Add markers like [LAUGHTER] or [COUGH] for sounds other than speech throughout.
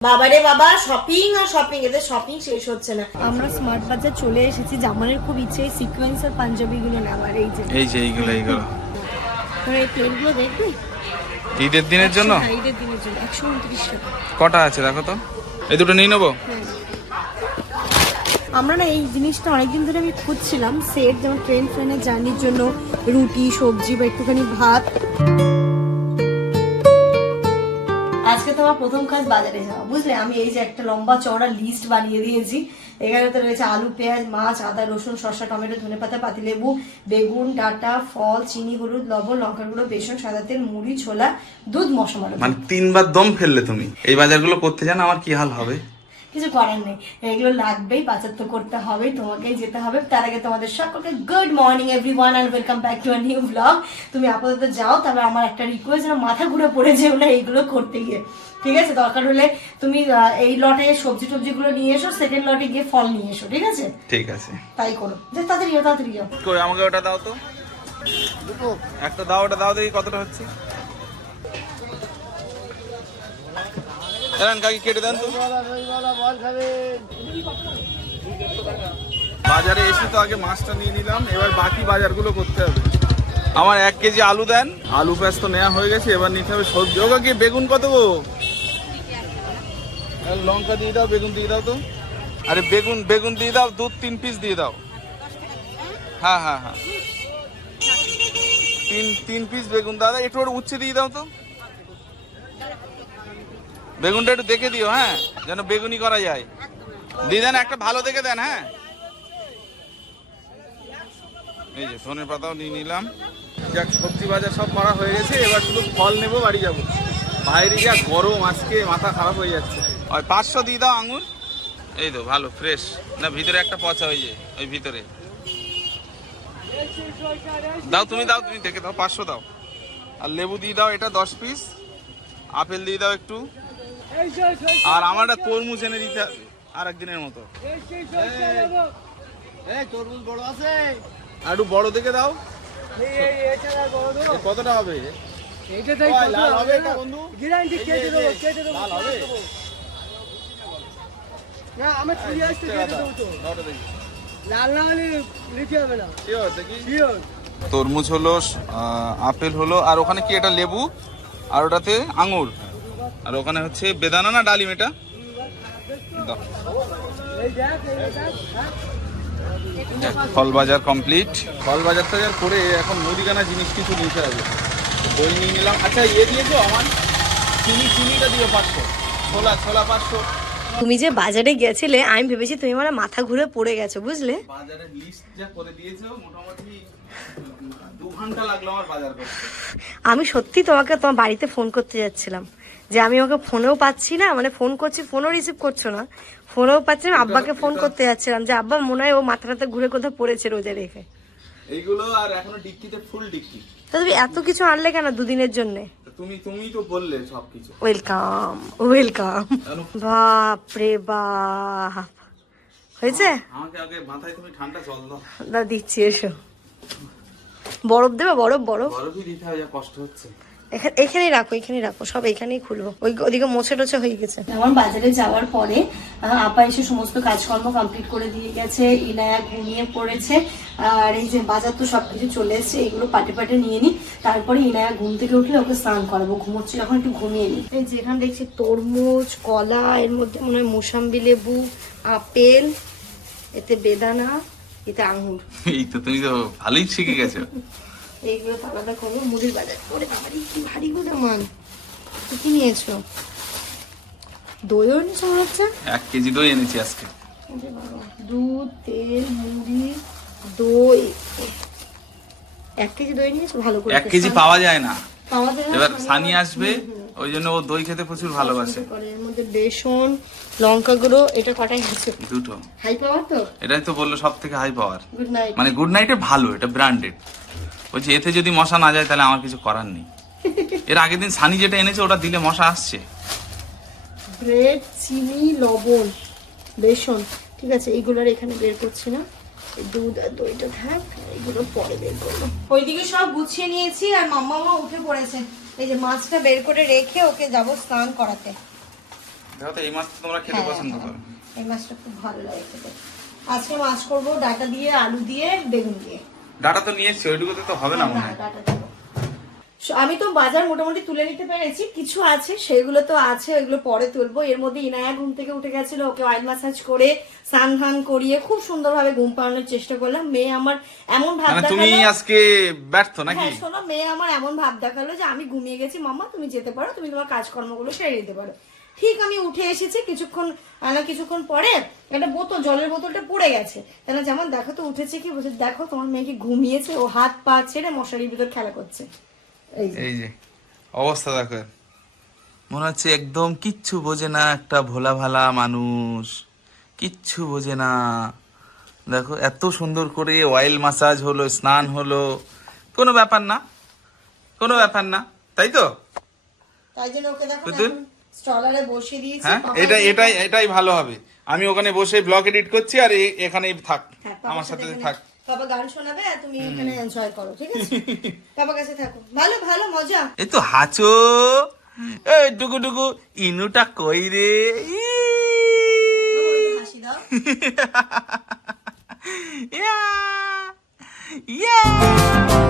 বাবারে বাবা শপিং আর শপিং এদের শপিং শেষ হচ্ছে না। আমরা স্মার্ট বাজার চলে এসেছি জামানের খুব ইচ্ছে এই সিকোয়েন্সের পাঞ্জাবিগুলো নেওয়ার এই যে। এই যে এইগুলো এইগুলো। তোরা এই প্লেনগুলো দেখবি? ঈদের দিনের জন্য? হ্যাঁ, ঈদের দিনের জন্য একশো উনত্রিশ টাকা। কটা আছে দেখো তো। এই দুটো নিয়ে নেব? হ্যাঁ। আমরা না এই জিনিসটা অনেকদিন ধরে আমি খুঁজছিলাম সেট যেমন ট্রেন ফ্রেনের জার্নির জন্য রুটি সবজি বা একটুখানি ভাত। আজকে তোমার প্রথম কাজ বাজারে যাওয়া। বুঝলে? আমি এই যে একটা লম্বা চওড়া লিস্ট বানিয়ে দিয়েছি। এখানে তো রয়েছে আলু, পেঁয়াজ, মাছ, আদা, রসুন, শসা, টমেটো, ধনে ধনেপাতা পাতিলেবু, বেগুন, ডাটা, ফল, চিনি, হলুদ, লবণ লঙ্কার গুঁড়ো বেসন, সাদা তেল, মুড়ি, ছোলা, দুধ, মশলা। মানে তিনবার দম ফেললে তুমি। এই বাজারগুলো করতে জানো আমার কি হাল হবে? কিছু করার নেই। এগুলো লাগবেই বাজার তো করতে হবে তোমাকেই যেতে হবে। তার আগে তোমাদের সকলকে good morning everyone and welcome back to our new blog তুমি আপাতত যাও তবে আমার একটা রিকোয়েস্ট যেন মাথা ঘুরে পড়ে যেও না এইগুলো করতে গিয়ে। ঠিক আছে? দরকার হলে তুমি এই লটে সবজি টবজিগুলো নিয়ে এসো সেকেন্ড লটে গিয়ে ফল নিয়ে এসো ঠিক আছে? ঠিক আছে। তাই করো। যে তাড়াতাড়ি যাও তাড়াতাড়ি যাও। কই আমাকে ওটা দাও তো। একটা দাও ওটা দাও দেখি কতটা হচ্ছে। এরান কাকি কেটে দেন তো। বাজারে এসে তো আগে মাছটা নিয়ে নিলাম এবার বাকি বাজারগুলো করতে হবে। আমার এক কেজি আলু দেন। আলু পেঁয়াজ তো নেওয়া হয়ে গেছে এবার নিতে হবে সবজি। ওকে কি বেগুন কত গো? আর লঙ্কা দিয়ে দাও বেগুন দিয়ে দাও তো। আরে বেগুন বেগুন দিয়ে দাও দুধ তিন পিস দিয়ে দাও। হ্যাঁ হ্যাঁ হ্যাঁ। তিন তিন পিস বেগুন দাদা একটু উচ্ছে দিয়ে দাও তো। বেগুনটা একটু দেখে দিও হ্যাঁ? যেন বেগুনি করা যায়। দিয়ে দেন একটা ভালো দেখে দেন হ্যাঁ? এই যে ধনের পাতাও নিয়ে নিলাম। যাক সবজি বাজার সব করা হয়ে গেছে এবার শুধু ফল নেব বাড়ি যাব। বাইরে যা গরম আজকে মাথা খারাপ হয়ে যাচ্ছে। ওই পাঁচশো দিয়ে দাও আঙুর। এই তো ভালো ফ্রেশ না ভিতরে একটা পচা হয়ে যায় ওই ভিতরে। দাও তুমি দাও তুমি দেখে দাও পাঁচশো দাও। আর লেবু দিয়ে দাও এটা দশ পিস আপেল দিয়ে দাও একটু। আর আমার একটা তরমুজ এনে দিতে হবে আর একদিনের মতো তরমুজ বড় আছে। আর একটু বড় দেখে দাও। কতটা হবে? লাল লাল। Sure, দেখি। তরমুজ হলো আপেল হলো আর ওখানে কি এটা লেবু? আর ওটাতে আঙুর। আর ওখানে হচ্ছে বেদানা না ডালিম এটা? ফল বাজার কমপ্লিট। ফল বাজার টাজার করে এখন মুদিখানা জিনিস কিছু নিতে হবে। দই নিয়ে নিলাম। আচ্ছা ইয়ে দিয়েছ আমার চিনি চিনিটা দিও পাঁচশো। ছোলা ছোলা পাঁচশো। তুমি যে বাজারে গেছিলে আমি ভেবেছি তুমি মানে মাথা ঘুরে পড়ে গেছো বুঝলে? বাজারের লিস্ট যা করে দিয়েছ মোটামুটি ঘণ্টা লাগল আমার বাজার করতে। আমি সত্যি তোমাকে তোমার বাড়িতে ফোন করতে যাচ্ছিলাম। যে আমি ওকে ফোনেও পাচ্ছি না মানে ফোন করছি ফোনও রিসিভ করছ না। ফোনেও পাচ্ছি না আব্বাকে ফোন করতে যাচ্ছিলাম যে আব্বা মনে হয় ও মাথাটাতে ঘুরে কোথাও পড়েছে রোজে রেখে। এইগুলো আর এখনও ডিক্কিতে ফুল ডিক্কি। তা তুমি এত কিছু আনলে কেন দুদিনের জন্য? তুমি তুমি তো বললে সবকিছু। ওয়েলকাম ওয়েলকাম বাপ রে বাপ। হয়েছে? আমাকে আগে মাথায় তুমি ঠান্ডা জল দাও। দা দিচ্ছি এসো। বরফ দেবে বরফ বরফ। বরফই দিতে যা কষ্ট হচ্ছে। এখানে এখানেই রাখো এখানেই রাখো সব এখানেই খুলবো। ওই ওদিকে মোছে টোছে হয়ে গেছে। আমার বাজারে যাওয়ার পরে আপা এসে সমস্ত কাজকর্ম কমপ্লিট করে দিয়ে গেছে ইনায়া ঘুমিয়ে পড়েছে আর এই যে বাজার তো সবকিছু চলে এসেছে এগুলো পাটে পাটে নিয়ে নি তারপরে ইনায়া ঘুম থেকে উঠলে ওকে স্নান করাবো ঘুমোচ্ছে যখন একটু ঘুমিয়ে নি এই যে এখানে দেখছি তরমুজ কলা এর মধ্যে মনে হয় মোসাম্বি লেবু আপেল এতে বেদানা এতে আঙুর এই তো তুমি তো ভালোই শিখে গেছো। এইগুলো তো আলাদা করব মুদির বাজার করে। বাবারি কি ভারী করে মান কি নিয়েছো? দইও মনে হচ্ছে এক কেজি দই এনেছি আজকে। দুধ তেল মুড়ি দই। এক কেজি দই নিয়েছো? ভালো করে এক কেজি পাওয়া যায় না। পাওয়া যায় না, এবার সানি সানি আসবে ওই জন্য ও দই খেতে প্রচুর ভালোবাসে। এর মধ্যে বেসন লঙ্কা গুঁড়ো এটা কটাই আছে? দুটো। হাই পাওয়ার তো? এটাই তো বলল সব থেকে হাই পাওয়ার। গুড নাইট মানে গুড নাইটে ভালো এটা ব্র্যান্ডেড। বলছি এতে যদি মশা না যায় তাহলে আমার কিছু করার নেই। এর আগের দিন সানি যেটা এনেছে ওটা দিলে মশা আসছে। ব্রেড চিনি লবণ বেসন ঠিক আছে এইগুলোর এখানে বের করছি না। দুধ আর দইটা থাক এইগুলো পরে বের করব। ওইদিকে সব গুছিয়ে নিয়েছি আর মাম্মা মা উঠে পড়েছে। এই যে মাছটা বের করে রেখে ওকে যাব স্নান করাতে। দেখো তো এই মাছ তো তোমরা খেতে হ্যাঁ, পছন্দ হ্যাঁ। করো। এই মাছটা খুব ভালো লাগে খেতে। আজকে মাছ করব ডাটা দিয়ে আলু দিয়ে বেগুন দিয়ে। ডাটা তো নিয়ে এসছি ওইটুকুতে তো হবে না মনে হয়। আমি তো বাজার মোটামুটি তুলে নিতে পেরেছি কিছু আছে সেগুলো তো আছে ওইগুলো পরে তুলবো। এর মধ্যে ইনায়া ঘুম থেকে উঠে গেছিল ওকে অয়েল ম্যাসাজ করে স্নান ধান করিয়ে খুব সুন্দরভাবে ঘুম পাড়ানোর চেষ্টা করলাম। মেয়ে আমার এমন ভাব মানে তুমি দেখাল আজকে ব্যর্থ নাকি? হ্যাঁ শোনো মেয়ে আমার এমন ভাব দেখাল যে আমি ঘুমিয়ে গেছি। মাম্মা তুমি যেতে পারো তুমি তোমার কাজকর্মগুলো সেরে দিতে পারো। ঠিক আমি উঠে এসেছি কিছুক্ষণ আহ, না কিছুক্ষণ পরে একটা বোতল জলের বোতলটা পড়ে গেছে। কেন যেমন দেখো তো উঠেছে কি বলছে দেখো তোমার মেয়ে কি ঘুমিয়েছে ও হাত পা ছেড়ে মশারির ভিতর খেলা করছে। এই যে। এই যে অবস্থা দেখো। মনে হচ্ছে একদম কিচ্ছু বোঝে না একটা ভোলা ভালা মানুষ। কিচ্ছু বোঝে না। দেখো এত সুন্দর করে অয়েল মাসাজ হলো স্নান হলো। কোনো ব্যাপার না। কোনো ব্যাপার না। তাই তো? তাই জন্য ওকে দেখো? স্টলারে বসিয়ে দিয়েছি হ্যাঁ? এটা এটাই এটাই ভালো হবে। আমি ওখানে বসে ব্লগ এডিট করছি আর এখানেই থাক। থাক, আমার সাথে থাক। পাপা গান শোনাবে আর তুমি এখানে এনজয় করো ঠিক আছে? [LAUGHS] পাপা কাছে থাকো। ভালো ভালো মজা। এই তো হাঁচো। এই ডুগু ডুগু ইনুটা কই রে। হাসি দাও। [LAUGHS] Yeah! Yeah!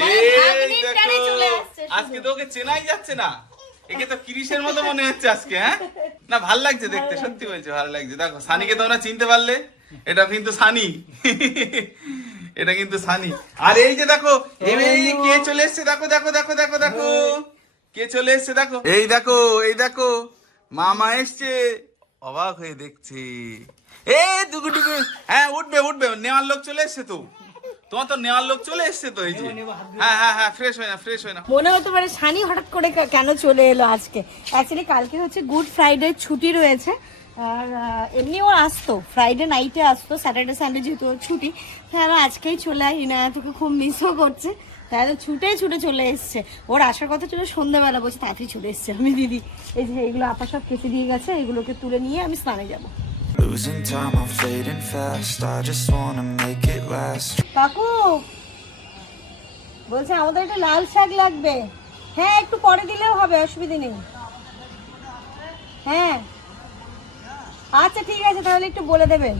মানে এই এক মিনিটটারে দেখো, চলে আসছে আজকে তো ওকে চেনাই যাচ্ছে না। একে তো কিরিশের মতো মনে হচ্ছে আজকে হ্যাঁ? না ভালো লাগছে দেখতে সত্যি বলছে ভালো লাগছে। দেখো সানিকে তোমরা চিনতে পারলে এটা কিন্তু সানি। এটা কিন্তু সানি। আর এই যে দেখো এই এই কে চলে এসছে দেখো দেখো দেখো দেখো দেখো। কে চলে এসছে দেখো। এই দেখো এই দেখো মামা এসছে। অবাক হয়ে দেখছে। এ দুগু দুগু। হ্যাঁ উঠবে উঠবে নেওয়ার লোক চলে এসছে তো। তোমার তো নেওয়ার লোক চলে এসছে তো এই যে। হ্যাঁ হ্যাঁ হ্যাঁ ফ্রেশ হয় না ফ্রেশ হয় না। মনে হতে পারে সানি হঠাৎ করে কেন চলে এলো আজকে? অ্যাকচুয়ালি কালকে হচ্ছে গুড ফ্রাইডে ছুটি রয়েছে। আর আহ, এমনি ও আসতো ফ্রাইডে নাইটে আসতো স্যাটারডে সানডে যেহেতু ওর ছুটি। তাহলে আজকেই চলে আয় না তোকে খুব মিসও করছে। তাহলে ছুটে ছুটে চলে এসছে। ওর আসার কথা ছিল সন্ধ্যাবেলা। বলছে তাড়াতাড়ি চলে এসছে। আমি দিদি এই যে এইগুলো আপা সব কেটে দিয়ে গেছে। এগুলোকে তুলে নিয়ে আমি স্নানে যাব। Losing time, I'm fading fast. I just wanna make it last. কাকু বলছে আমাদের একটা লাল শাক লাগবে। হ্যাঁ একটু পরে দিলেও হবে অসুবিধা নেই। হ্যাঁ। আচ্ছা ঠিক আছে তাহলে একটু বলে দেবেন।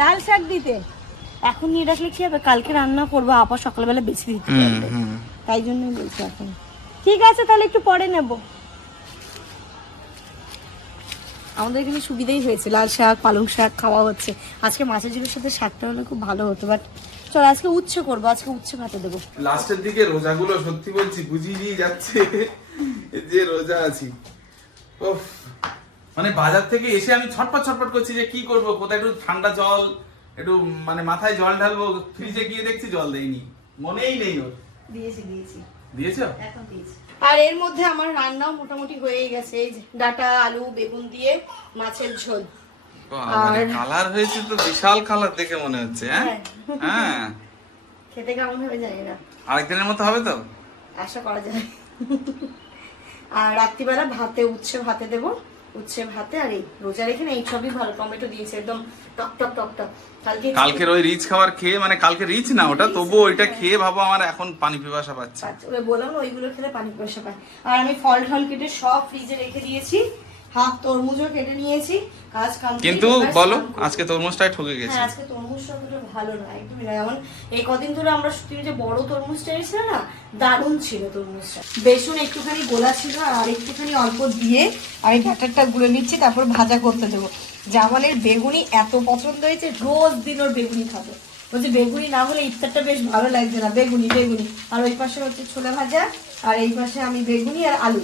লাল শাক দিতে। এখন নিয়ে রাখলে কি হবে? কালকে রান্না করব আপা সকালবেলা বেছে দিতে পারবে। তাই জন্যই বলছি এখন। ঠিক আছে তাহলে একটু পরে নেব। আমাদের এখানে সুবিধাই হয়েছে। লাল শাক পালং শাক খাওয়া হচ্ছে। আজকে মাছের ঝোলের সাথে শাকটা হলে খুব ভালো হতো বাট চল আজকে উচ্ছে করব আজকে উচ্ছে ভাতে দেবো। লাস্টের দিকে রোজাগুলো সত্যি বলছি বুঝিয়ে যাচ্ছে। যে রোজা আছি। উফ, মানে বাজার থেকে এসে আমি ছটপট ছটপট করছি যে কি করব কোথায় একটু ঠান্ডা জল একটু মানে মাথায় জল ঢালবো ফ্রিজে গিয়ে দেখছি জল দেয়নি। মনেই নেই ওর। দিয়েছি দিয়েছি। দিয়েছ? এখন দিয়েছি। আর এর মধ্যে আমার রান্নাও মোটামুটি হয়ে গেছে। এই ডাটা আলু বেগুন দিয়ে মাছের ঝোল। আর- কালার হয়েছে তো বিশাল কালার দেখে মনে হচ্ছে হ্যাঁ। হ্যাঁ। [LAUGHS] খেতে কেমন হবে জানি না। আরেকদিনের মতো হবে তো? আশা করা যায়। আর রাত্রিবেলা ভাতে উচ্ছে ভাতে দেবো। উচ্ছে ভাতে আর এই রোজা রেখে না এই সবই ভালো টমেটো দিয়েছে একদম টক টক টক টক। কালকে কালকের ওই রিচ খাবার খেয়ে মানে কালকে রিচ না ওটা তবু ওইটা খেয়ে ভাবো আমার এখন পানি পিপাসা পাচ্ছে। আচ্ছা, ওই বললাম ওইগুলো খেলে পানি পয়সা পায়। আর আমি ফল ঠল কেটে সব ফ্রিজে রেখে দিয়েছি। হাফ তরমুজও কেটে নিয়েছি কাজ কিন্তু বলো আজকে তরমুজটাই ঠকে গেছে। হ্যাঁ আজকে তরমুজটা অতটা ভালো না একদমই না। যেমন এই কদিন ধরে আমরা তুমি যে বড় তরমুজটা এসেছিল না দারুণ ছিল তরমুজটা। বেসন একটুখানি গোলা ছিল আর একটুখানি অল্প দিয়ে আমি ব্যাটারটা গুলে নিচ্ছি তারপর ভাজা করতে দেবো। জামালের বেগুনি এত পছন্দ হয়েছে রোজ দিন ওর বেগুনি খাবে। বলছে বেগুনি না হলে ইফতারটা বেশ ভালো লাগছে না। বেগুনি বেগুনি। আর ওই পাশে হচ্ছে ছোলা ভাজা আর এই পাশে আমি বেগুনি আর আলু।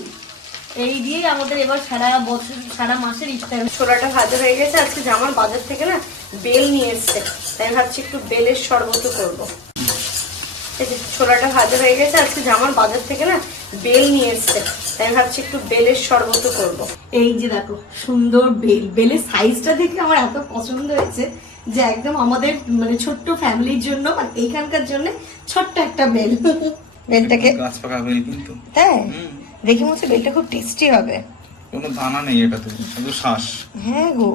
এই দিয়েই আমাদের এবার সারা বছর সারা মাসের ইফতার। ছোলাটা ভাজা হয়ে গেছে আজকে জামার বাজার থেকে না বেল নিয়ে এসছে। তাই ভাবছি একটু বেলের শরবত করব। ছোলাটা ভাজা হয়ে গেছে আজকে জামার বাজার থেকে না বেল নিয়ে এসছে। তাই ভাবছি একটু বেলের শরবত করব। এই যে দেখো সুন্দর বেল। বেলের সাইজটা দেখে আমার এত পছন্দ হয়েছে যে একদম আমাদের মানে ছোট্ট ফ্যামিলির জন্য মানে এইখানকার জন্য ছোট্ট একটা বেল। বেলটাকে গাছ পাকা বেল কিন্তু। তাই? দেখে মনে হচ্ছে বেলটা খুব টেস্টি হবে। কোনো দানা নেই এটাতে শুধু শ্বাস হ্যাঁ গো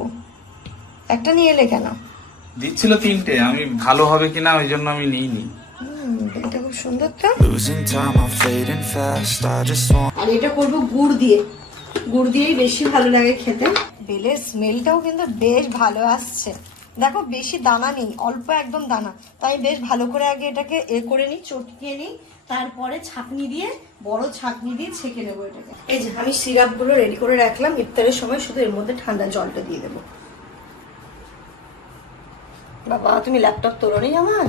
একটা নিয়ে এলে কেন? দিচ্ছিল তিনটে আমি ভালো হবে কিনা ওই জন্য আমি নিইনি। হুম, বেলটা খুব সুন্দর তো. আর এটা করব গুড় দিয়ে। গুড় দিয়েই বেশি ভালো লাগে খেতে। বেলের স্মেলটাও কিন্তু বেশ ভালো আসছে। দেখো বেশি দানা নেই অল্প একদম দানা। তাই বেশ ভালো করে আগে এটাকে এ করে নিই চটকিয়ে নিই। তারপরে ছাঁকনি দিয়ে বড় ছাঁকনি দিয়ে ছেঁকে নেব এটাকে। এই যে আমি সিরাপগুলো রেডি করে রাখলাম। ইফতারের সময় শুধু এর মধ্যে ঠান্ডা জলটা দিয়ে দেবো। বাবা তুমি ল্যাপটপ তোলো নি আমার?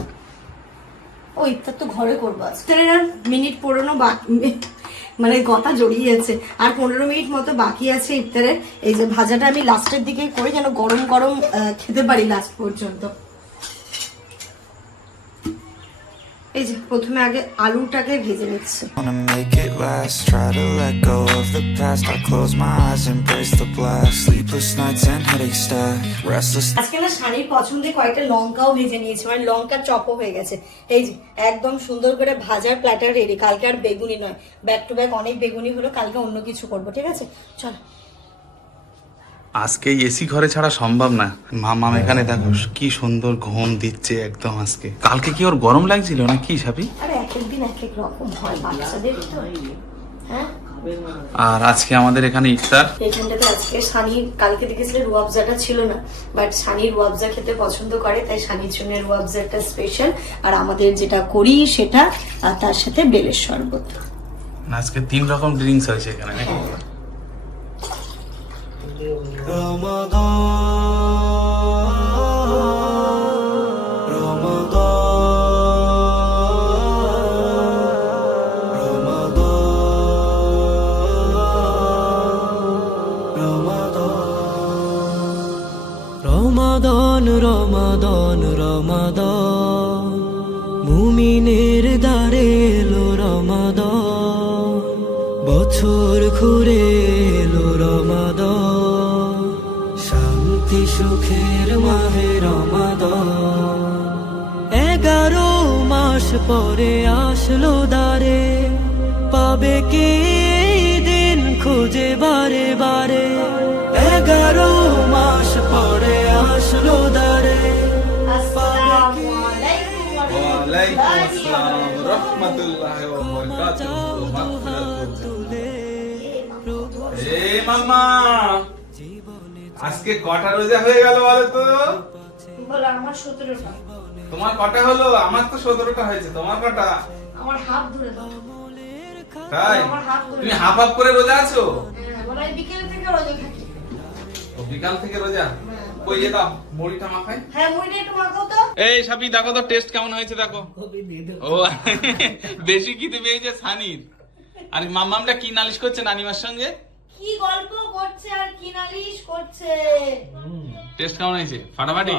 ও ইফতার তো ঘরে করব ইফতারের আর মিনিট বাকি মানে গতা জড়িয়েছে। আর পনেরো মিনিট মতো বাকি আছে ইফতারের। এই যে ভাজাটা আমি লাস্টের দিকে করে যেন গরম গরম খেতে পারি লাস্ট পর্যন্ত। এই যে প্রথমে আগে আলুটাকে ভেজে নিচ্ছি। আজকে না শানির পছন্দে কয়েকটা লঙ্কাও ভেজে নিয়েছি মানে লঙ্কার চপও হয়ে গেছে। এই যে একদম সুন্দর করে ভাজার প্ল্যাটার রেডি কালকে আর বেগুনি নয়। ব্যাক টু ব্যাক অনেক বেগুনি হলো কালকে অন্য কিছু করব ঠিক আছে? চল। আজকে এসি ঘরে ছাড়া সম্ভব না। মামা এখানে দেখো কি সুন্দর ঘুম দিচ্ছে একদম আজকে। কালকে কি ওর গরম লাগছিল না কি আরে রকম হয় হ্যাঁ? আর আজকে আমাদের এখানে ইফতার। এইখানটাতে আজকে সানি কালকে দেখেছিলে রুয়াবজাটা ছিল না বাট সানি রুয়াবজা খেতে পছন্দ করে তাই সানির জন্য রুয়াবজাটা স্পেশাল আর আমাদের যেটা করি সেটা আর তার সাথে বেলের শরবত। আজকে তিন রকম ড্রিঙ্কস হয়েছে এখানে নাকি? রমাদান রমাদান রমাদান। মুমিনের দ্বারে এলো রমাদান। বছর ঘুরে শান্তি সুখের মাহে রমাদান। এগারো মাস পরে আসলো দারে পাবে কে দিন খুঁজে বারে বারে? এগারো মাস পরে আসলো দারে রহমতুল্লাহ মামা। আজকে কটা রোজা হয়ে গেল বলো তো? বলো আমার সতেরোটা। তোমার কটা হলো? আমার তো সতেরোটা হয়েছে তোমার কটা? আমার হাত ধরে দাও। তাই? তুমি হাফ হাফ করে রোজা আছো? হ্যাঁ, এই বিকেল থেকে রোজা থাকি। বিকাল থেকে রোজা? কই যে দাও মুড়িটা মাখাই। হ্যাঁ মুড়িটা একটু মাখাও তো। এই সাপি দেখো তো টেস্ট কেমন হয়েছে দেখো। ও [LAUGHS] বেশি খিদে পেয়েছে সানির। আর মাম্মামটা কি নালিশ করছে নানিমার সঙ্গে? কি গল্প করছে আর কি নালিশ করছে? টেস্ট কেমন হয়েছে? ফাটাফাটি?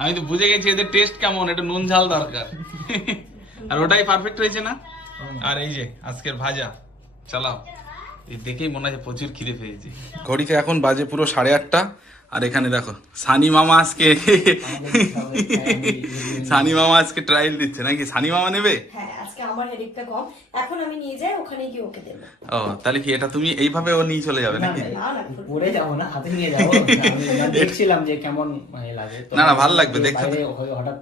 আমি তো বুঝে গেছি এদের টেস্ট কেমন একটু নুন ঝাল দরকার। আর ওটাই পারফেক্ট হয়েছে না? আর এই যে আজকের ভাজা। চালাও। এই দেখেই মনে হয় প্রচুর খিদে পেয়েছি। ঘড়িতে এখন বাজে পুরো সাড়ে আটটা। আর এখানে দেখো সানি মামা আজকে [LAUGHS] সানি মামা আজকে ট্রায়াল দিচ্ছে। নাকি সানি মামা নেবে? হ্যাঁ আজকে আমার হেডিকটা কম। এখন আমি নিয়ে যাই ওখানে গিয়ে ওকে দেবো। ও তাহলে কি এটা তুমি এইভাবে ও নিয়ে চলে যাবে নাকি? না না পরে যাব না হাতে নিয়ে যাব। আমি [LAUGHS] দেখছিলাম যে কেমন মানে লাগে। না, না, ভালো লাগবে, দেখতে তো। হঠাৎ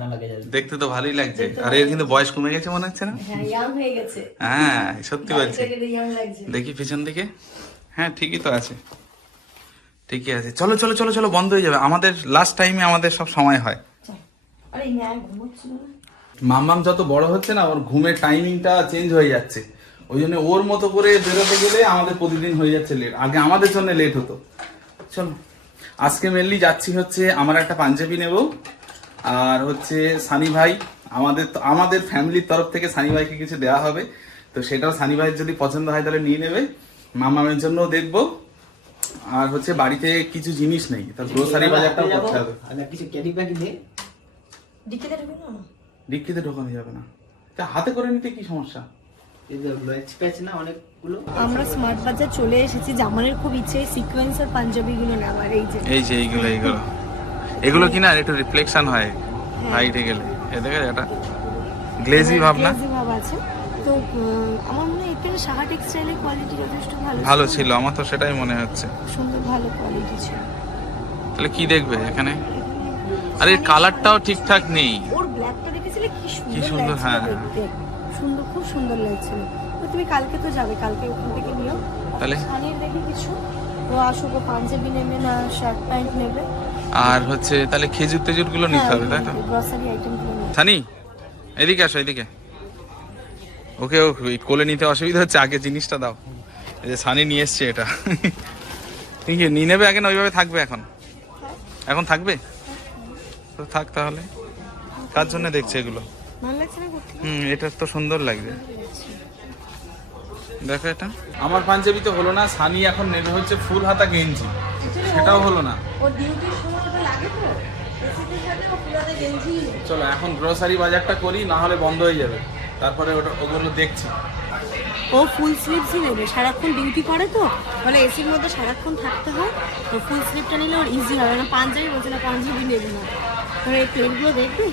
না দেখতে তো ভালোই লাগছে। আর এর কিন্তু বয়স কমে গেছে মনে হচ্ছে না? হ্যাঁ ইয়াং হয়ে গেছে। হ্যাঁ সত্যি বলছি। দেখি পিছন দিকে। হ্যাঁ ঠিকই তো আছে। ঠিকই আছে। চলো চলো চলো চলো বন্ধ হয়ে যাবে। আমাদের লাস্ট টাইমে আমাদের সব সময় হয়। আরে ন্যায় ঘুমোচ্ছিল না। মাম্মাম যত বড় হচ্ছে না ওর ঘুমের টাইমিংটা চেঞ্জ হয়ে যাচ্ছে। ওই জন্য ওর মতো করে বেরোতে গেলে আমাদের প্রতিদিন হয়ে যাচ্ছে লেট আগে আমাদের জন্য লেট হতো। চলো আজকে মেনলি যাচ্ছি হচ্ছে আমার একটা পাঞ্জাবি নেব আর হচ্ছে সানি ভাই আমাদের তো- আমাদের ফ্যামিলির তরফ থেকে সানি ভাইকে কিছু দেওয়া হবে। তো সেটাও সানি ভাইয়ের যদি পছন্দ হয় তাহলে নিয়ে নেবে। মামামের জন্য দেখব। আর হচ্ছে বাড়িতে কিছু জিনিস নেই তো গ্রোসারি বাজারটাও করতে হবে। কিছু ক্যারি ব্যাগ দিয়ে ডিকিতে ঢুকে না ডিক্কিতে ঢোকানো যাবে না। তা হাতে করে নিতে কি সমস্যা? এই যে ব্যাচ প্যাচ না অনেকগুলো? আমরা স্মার্ট বাজার চলে এসেছি। জামানের খুব ইচ্ছে সিকোয়েন্সের পাঞ্জাবিগুলো নেওয়ার এই যে। এই যে এইগুলো এইগুলো। এগুলো কিনা একটু রিফ্লেকশন হয় হাইটে গেলে। এ দেখে এটা গ্লেজি ভাবনা গ্লেজি ভাব আছে। তো আমার মনে হয় এখানে সাহা টেক্সটাইলের কোয়ালিটি যথেষ্ট ভালো ভালো ছিল। আমার তো সেটাই মনে হচ্ছে। সুন্দর ভালো কোয়ালিটি ছিল। তাহলে কি দেখবে এখানে? আরে কালারটাও ঠিকঠাক নেই। ওর ব্ল্যাকটা কি সুন্দর সুন্দর, হ্যাঁ। দেখতে? সুন্দর খুব সুন্দর লাগছিল। তো তুমি কালকে তো যাবে কালকে ওখান থেকে নিও। তাহলে? শাড়ির দেখে কিছু। ও আসুক ও পাঞ্জাবি নেবে না শার্ট প্যান্ট নেবে। আর হচ্ছে তাহলে খেজুর তেজুরগুলো নিতে হবে তাই তো? গ্রসারি আইটেমগুলো নেবে সানি এদিকে আসো এদিকে। ওকে ও কোলে নিতে অসুবিধা হচ্ছে আগে জিনিসটা দাও। এই যে সানি নিয়ে এসছে এটা। তুমি কি নিয়ে নেবে আগে না ওইভাবে থাকবে এখন? এখন থাকবে। তো থাক তাহলে। কার জন্য দেখছে এগুলো? ভালো লাগছে না হুম এটা তো সুন্দর লাগবে দেখো এটা। আমার পাঞ্জাবি তো হলো না সানি এখন নেবে হচ্ছে ফুল হাতা গেঞ্জি। সেটাও হলো না। ডিউটির সময় ওটা লাগে তো। চলো এখন গ্রোসারি বাজারটা করি না হলে বন্ধ হয়ে যাবে। তারপরে ওটা ওগুলো দেখছি। ও ফুল স্লিভসই নেবে। সারাক্ষণ ডিউটি করে তো মানে এসির মধ্যে সারাক্ষণ থাকতে হয় তো ফুল স্লিভটা নিলে ওর ইজি হবে। না পাঞ্জাবি বলছে না পাঞ্জাবি নেবে না। মানে এই প্লেটগুলো দেখবে?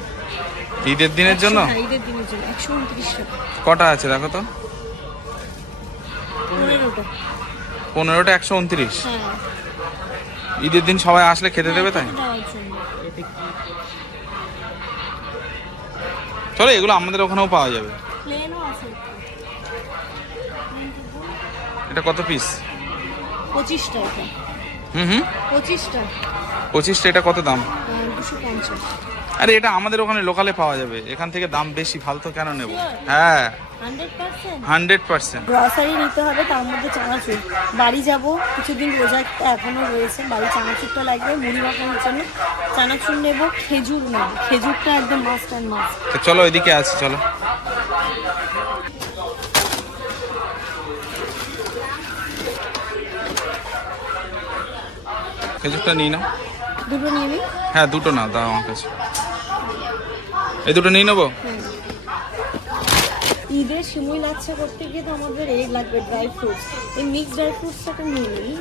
ঈদের দিনের জন্য? হ্যাঁ, ঈদের দিনের জন্য একশো উনত্রিশ টাকা। কটা আছে দেখো তো? পনেরোটা। পনেরোটা একশো উনত্রিশ? হ্যাঁ। ঈদের দিন সবাই আসলে খেতে দেবে তাই? চলো এগুলো আমাদের ওখানেও পাওয়া যাবে। প্লেনও আছে। এটা কত পিস পঁচিশটা হুম হুম। পঁচিশটা। পঁচিশটা এটা কত দাম? দুশো পঞ্চাশ। আরে এটা আমাদের ওখানে লোকালে পাওয়া যাবে। এখান থেকে দাম বেশি ফালতু কেন নেব? হ্যাঁ। হান্ড্রেড পার্সেন্ট গ্রসারি নিতে হবে তার মধ্যে চানাচুর। বাড়ি যাব কিছুদিন রোজাটা এখনও রয়েছে। বাড়ি চানাচুরটা লাগবে মুড়ি মাখানোর জন্য চানাচুর নেব খেজুর নেব। খেজুরটা একদম মাস্ট অ্যান্ড মাস্ট চলো এদিকে আছি চলো। খেজুরটা নিই না দুটো নিয়ে নিই হ্যাঁ দুটো না দাও আমার কাছে। এই দুটো নিয়ে নেব? ঈদের সিমুই লাচ্ছা করতে গিয়ে তো আমাদের এই লাগবে ড্রাই ফ্রুটস এই মিক্স ড্রাই ফ্রুটসটাকে নিয়ে নিই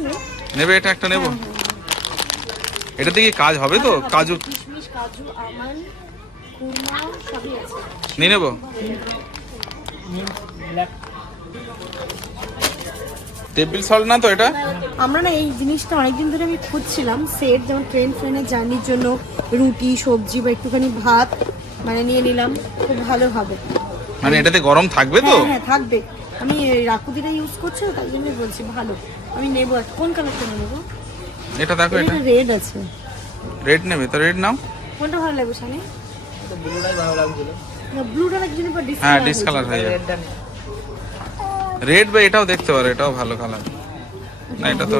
নেবে এটা একটা নেব? এটা থেকে কাজ হবে তো? কাজু? কিশমিশ কাজু আমন্ড কুরমা সবই আছে। নিয়ে নেব? ব্ল্যাক টেবিল সল্ট না তো এটা? আমরা না এই জিনিসটা অনেকদিন ধরে আমি খুঁজছিলাম সেট যেমন ট্রেন ফ্রেনের জার্নির জন্য রুটি সবজি বা একটুখানি ভাত মানে নিয়ে নিলাম খুব ভালো হবে। মানে এটাতে গরম থাকবে তো? হ্যাঁ হ্যাঁ থাকবে। আমি এই রাকুদিটা ইউজ করছি তাই জন্য বলছি ভালো। আমি নেব। কোন কালারটা নেব এটা দেখো এটা। রেড আছে। রেড নেবে তো রেড নাও। কোনটা ভালো লাগবে শানি? ব্লুটাই ভালো লাগছিল না ব্লুটা লাগছে না বা হ্যাঁ ডিসকালার ডিসকালার হয়ে যাবে রেডটা রেড বা এটাও দেখতে পারো এটাও ভালো কালার না এটা তো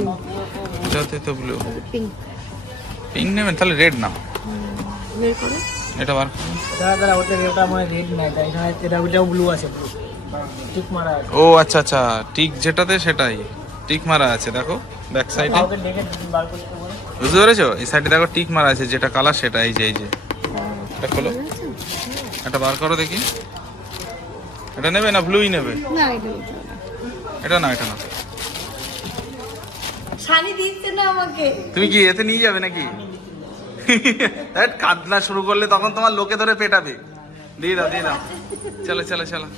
এটাতে তো ব্লু পিঙ্ক পিঙ্ক নেবেন? তাহলে রেড নাও। করো। এটা বার দাদা দাদা ওটা ওটা মানে রেড নাই তাই এখানে এটা ওটাও ব্লু আছে ব্লু ঠিক মারা ও আচ্ছা আচ্ছা টিক যেটাতে সেটাই। টিক মারা আছে দেখো ব্যাক সাইডে কাউকে দেখে বার করতে বলে বুঝতে পেরেছ? এই সাইডে দেখো টিক মারা আছে যেটা কালার সেটা এই যে এই যে। এটা খোলো। এটা বার করো দেখি। এটা নেবে না ব্লুই নেবে? না এটা না। এটা না শানি দিচ্ছে না আমাকে। তুমি কি এতে নিয়ে যাবে নাকি? কাঁদনা শুরু করলে তখন তোমার লোকে ধরে পেটাবে। দিয়ে দাও দিয়ে দাও। চলো চলো চলো।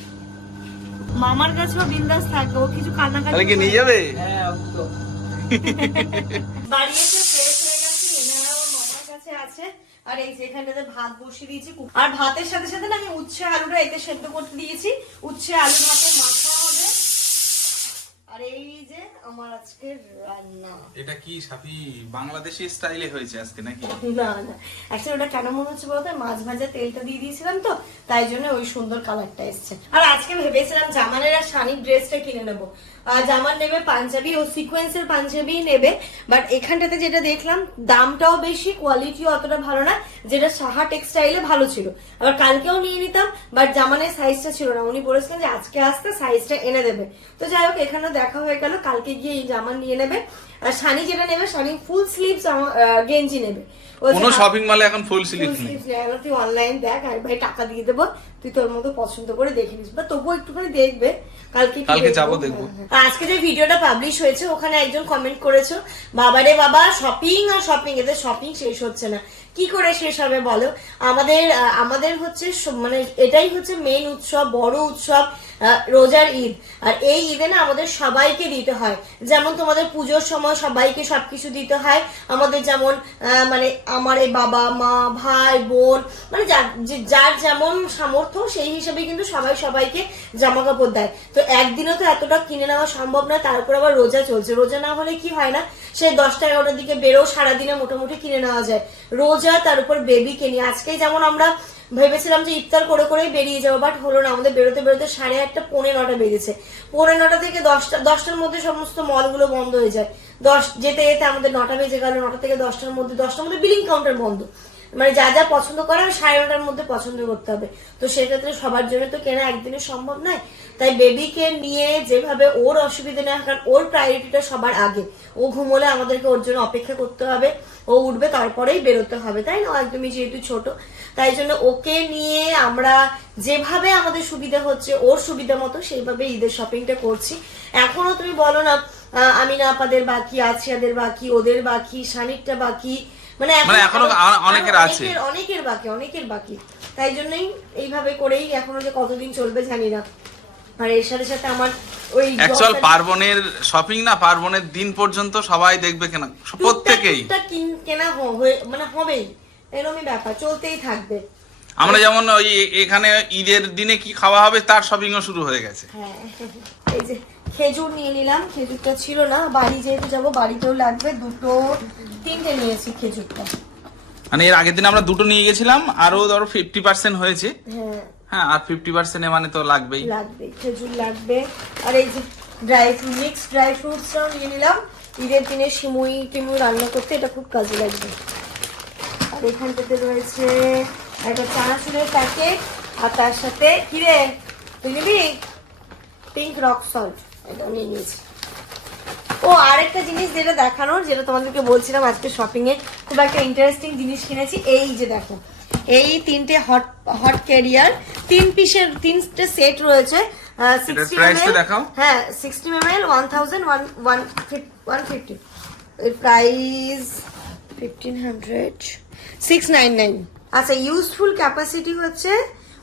মামার কাছেও বিন্দাস থাকে ও কিছু তাহলে কি নিয়ে যাবে? হ্যাঁ বাড়ি এসে ফ্রেশ হয়ে গেছি এনারা ওর মামার কাছে আছে। আর এই যে এখানটাতে ভাত বসিয়ে দিয়েছি, আর ভাতের সাথে সাথে না আমি উচ্ছে আলুটা এতে সেদ্ধ করতে দিয়েছি। উচ্ছে আলু হবে আর এই যে আমার আজকে রান্না। এটা কি সাফি বাংলাদেশি স্টাইলে হয়েছে আজকে নাকি? না না। অ্যাকচুয়ালি ওটা কেন মনে হচ্ছে বলতে? মাছ ভাজা তেলটা দিয়ে দিয়েছিলাম তো তাই জন্য ওই সুন্দর কালারটা এসছে। আর আজকে ভেবেছিলাম জামানের আর শানির ড্রেসটা কিনে নেব। আর নেবে পাঞ্জাবি ও সিকোয়েন্সের পাঞ্জাবি নেবে বাট এখানটাতে যেটা দেখলাম দামটাও বেশি কোয়ালিটিও অতটা ভালো না যেটা সাহা টেক্সটাইলে ভালো ছিল। আবার কালকেও নিয়ে নিতাম বাট জামানের সাইজটা ছিল না। উনি বলেছিলেন যে আজকে আসতে সাইজটা এনে দেবে। তো যাই হোক এখানে দেখা হয়ে গেল কালকে গিয়ে এই জামা নিয়ে নেবে আর শানি যেটা নেবে শানি ফুল স্লিভ গেঞ্জি নেবে কোনো শপিং মলে এখন ফুল স্লিভ নেই না, তুই অনলাইন দেখ আর ভাই টাকা দিয়ে দেবো তুই তোর মতো পছন্দ করে দেখে নিস বা তবুও একটুখানি দেখবে কালকে কালকে? যাব দেখব। হ্যাঁ, হ্যাঁ। আজকে যে ভিডিওটা পাবলিশ হয়েছে ওখানে একজন কমেন্ট করেছ বাবারে বাবা শপিং আর শপিং এদের শপিং শেষ হচ্ছে না কি করে শেষ হবে বলো? আমাদের আমাদের হচ্ছে মানে এটাই হচ্ছে মেন উৎসব, বড় উৎসব রোজার ঈদ। আর এই ঈদে না আমাদের সবাইকে দিতে হয়। যেমন তোমাদের পুজোর সময় সবাইকে সবকিছু দিতে হয়। আমাদের যেমন মানে আমার এই বাবা, মা, ভাই, বোন মানে যার যেমন সামর্থ্য, সেই হিসেবে কিন্তু সবাই সবাইকে জামা কাপড় দেয়। তো একদিনও তো এতটা কিনে নেওয়া সম্ভব নয়, তার উপর আবার রোজা চলছে। রোজা না হলে কি হয় না, সে দশটা এগারোটার দিকে বেরো সারাদিনে মোটামুটি কিনে নেওয়া যায়। রোজা, তার উপর বেবিকে নিয়ে। আজকে যেমন আমরা ভেবেছিলাম যে ইফতার করে করেই বেরিয়ে যাব বাট হলো না। আমাদের বেরোতে বেরোতে সাড়ে আটটা, পৌনে নটা বেজেছে। পৌনে নটা থেকে দশটা, দশটার মধ্যে সমস্ত মলগুলো বন্ধ হয়ে যায়। দশ, যেতে যেতে আমাদের নটা বেজে গেল, নটা থেকে দশটার মধ্যে দশটার মধ্যে বিলিং কাউন্টার বন্ধ। মানে যা যা পছন্দ করা সাড়ে নটার মধ্যে পছন্দ করতে হবে। তো সেক্ষেত্রে সবার জন্য তো কেনা একদিনে সম্ভব নয়। তাই বেবিকে নিয়ে যেভাবে ওর অসুবিধা না কারণ ওর প্রায়োরিটিটা সবার আগে। ও ঘুমোলে আমাদেরকে ওর জন্য অপেক্ষা করতে হবে। ও উঠবে তারপরেই বেরোতে হবে তাই না? একদমই যেহেতু ছোট। তাই জন্য ওকে নিয়ে আমরা যেভাবে আমাদের সুবিধা হচ্ছে ওর সুবিধা মতো সেইভাবে ঈদের শপিংটা করছি। এখনও তুমি বলো না আহ, আমি না আপাদের বাকি আছিয়াদের বাকি ওদের বাকি শানিকটা বাকি মানে মানে এখনও অনেকের আছে। অনেকের- বাকি অনেকের বাকি। তাই জন্যই এইভাবে করেই এখনও যে কতদিন চলবে জানি না। আর এর সাথে সাথে আমার ওই অ্যাকচুয়াল পার্বণের শপিং না পার্বণের দিন পর্যন্ত সবাই দেখবে কেনা প্রত্যেকেই। কেনা মানে হবেই। এরকমই ব্যাপার চলতেই থাকবে। আমরা যেমন ওই এখানে ঈদের দিনে কি খাওয়া হবে তার শপিংও শুরু হয়ে গেছে। হ্যাঁ। এই যে খেজুর নিয়ে নিলাম খেজুরটা ছিল না বাড়ি যেহেতু যাব বাড়িতেও লাগবে দুটো তিনটে নিয়েছি খেজুরটা। মানে এর আগের দিন আমরা দুটো নিয়ে গেছিলাম আরও ধরো ফিফটি পার্সেন্ট হয়েছে। হ্যাঁ। হ্যাঁ আর ফিফটি পার্সেন্টে মানে তো লাগবেই। লাগবে খেজুর লাগবে। আর এই যে ড্রাই ফ্রুট মিক্স ড্রাই ফ্রুটসটাও নিয়ে নিলাম। ঈদের দিনে সিমুই টিমুই রান্না করতে এটা খুব কাজে লাগবে। আর এখানটাতে রয়েছে একটা চানাচুরের প্যাকেট আর তার সাথে কি রে তুই নিবি? পিঙ্ক রক সল্ট এটা নিয়ে নিয়েছি। ও আরেকটা জিনিস যেটা দেখানোর যেটা তোমাদেরকে বলছিলাম আজকে শপিং এ খুব একটা ইন্টারেস্টিং জিনিস কিনেছি এই যে দেখো। এই তিনটে হট হট ক্যারিয়ার তিন পিসের তিনটে সেট রয়েছে সিক্সটি হ্যাঁ sixty one thousand one one one fifty এর price fifteen hundred six nine nine আচ্ছা ইউজফুল ক্যাপাসিটি হচ্ছে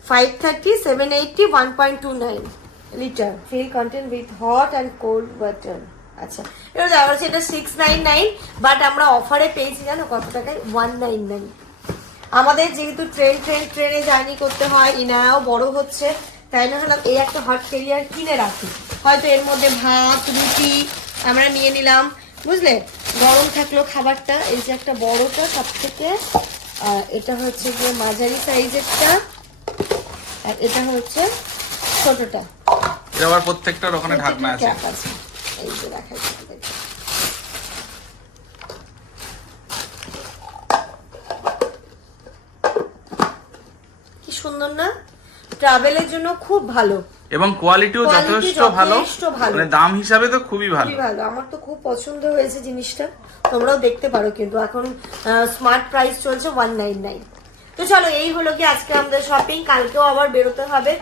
five thirty seven eighty one point two nine litre fill content with hot and cold water আচ্ছা এবার যাচ্ছে এটা six nine nine but আমরা অফারে পেয়েছি জানো কত টাকায়? ওয়ান নাইন নাইন আমাদের যেহেতু ট্রেন ট্রেন ট্রেনে জার্নি করতে হয় ইনায়াও বড় হচ্ছে তাই না? হলাম এই একটা হট ক্যারিয়ার কিনে রাখি। হয়তো এর মধ্যে ভাত রুটি আমরা নিয়ে নিলাম। বুঝলে? গরম থাকল খাবারটা এই যে একটা বড়টা সব থেকে এটা হচ্ছে যে মাঝারি সাইজেরটা আর এটা হচ্ছে ছোটটা। আবার প্রত্যেকটার ওখানে ঢাকনা আছে। এই যে তোমাদেরকে। কি সুন্দর না? ট্রাভেলের জন্য খুব ভালো। এবং কোয়ালিটিও যথেষ্ট ভালো। মানে দাম হিসাবে তো খুবই ভালো। খুবই ভালো। আমার তো খুব পছন্দ হয়েছে জিনিসটা। তোমরাও দেখতে পারো কিন্তু। এখন স্মার্ট প্রাইস চলছে ওয়ান নাইন নাইন তো চলো এই হলো কি আজকে আমাদের শপিং কালকেও আবার বেরোতে হবে।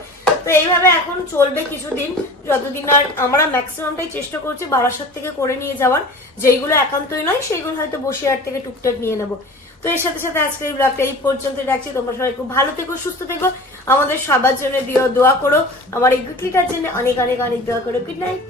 তো এইভাবে এখন চলবে কিছুদিন। যতদিন আর আমরা ম্যাক্সিমামটাই চেষ্টা করছি বারাসাত থেকে করে নিয়ে যাওয়ার। যেইগুলো একান্তই নয়, সেইগুলো হয়তো বসিরহাট থেকে টুকটাক নিয়ে নেব। তো এর সাথে সাথে আজকে এই ব্লগটা এই পর্যন্ত রাখছি। তোমরা সবাই খুব ভালো থেকো, সুস্থ থেকো। আমাদের সবার জন্য দিও, দোয়া করো। আমার এই গুটলিটার জন্য অনেক অনেক অনেক দোয়া করো। Good night